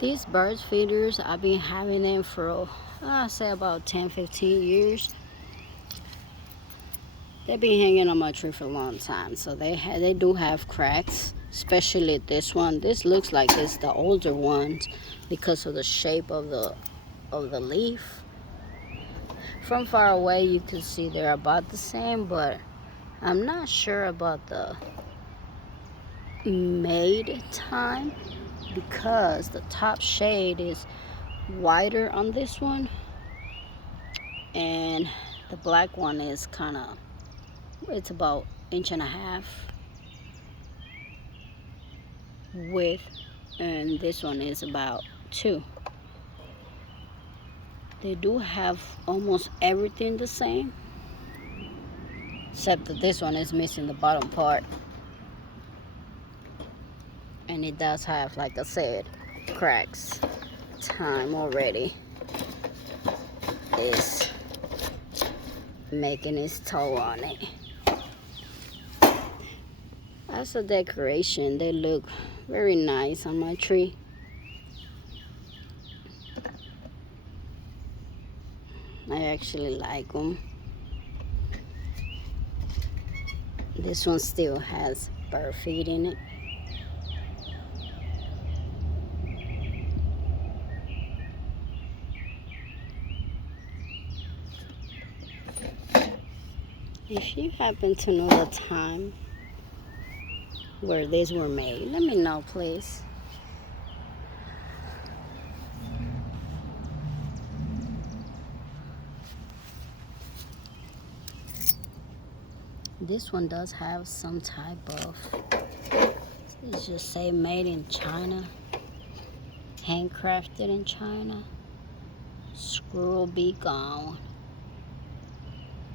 These bird feeders, I've been having them for, I say about 10-15 years. They've been hanging on my tree for a long time, so they do have cracks, especially this one. This looks like it's the older ones because of the shape of the leaf. From far away, you can see they're about the same, but I'm not sure about the made time because the top shade is wider on this one, and the black one is kind of, it's about 1.5 inches width, and this one is about 2. They do have almost everything the same, except that this one is missing the bottom part, and it does have, like I said, cracks. Time already is making its toe on it. As a decoration, they look very nice on my tree. I actually like them. This one still has bird feed in it. If you happen to know the time where these were made, let me know, please. This one does have some type of, let's just say, made in China, handcrafted in China, squirrel beak on,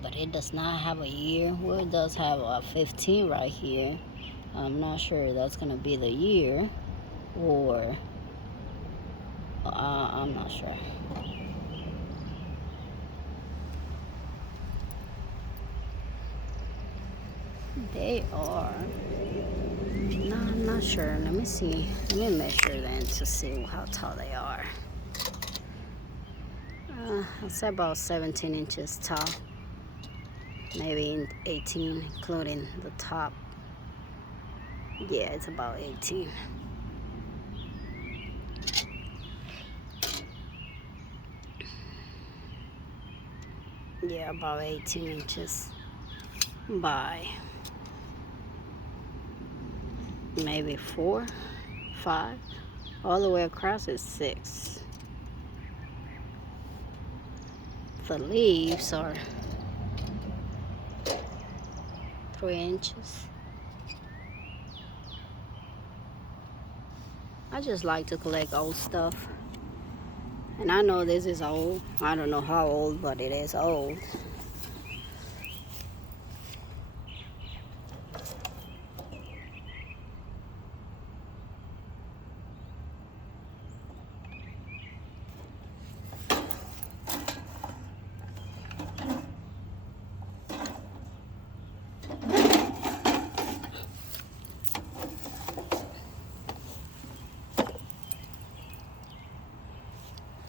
but it does not have a year. Well, it does have a 15 right here. I'm not sure that's gonna be the year, or I'm not sure. They are, no, I'm not sure. Let me see. Let me measure them to see how tall they are. I'll say about 17 inches tall, maybe 18, including the top. Yeah, it's about 18. Yeah, about 18 inches by maybe 4, 5. All the way across is 6. The leaves are 3 inches. I just like to collect old stuff. And I know this is old. I don't know how old, but it is old.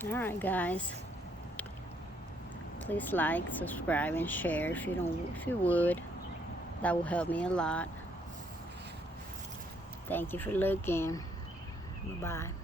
Alright guys, please like, subscribe, and share if you would. That will help me a lot. Thank you for looking. Bye-bye.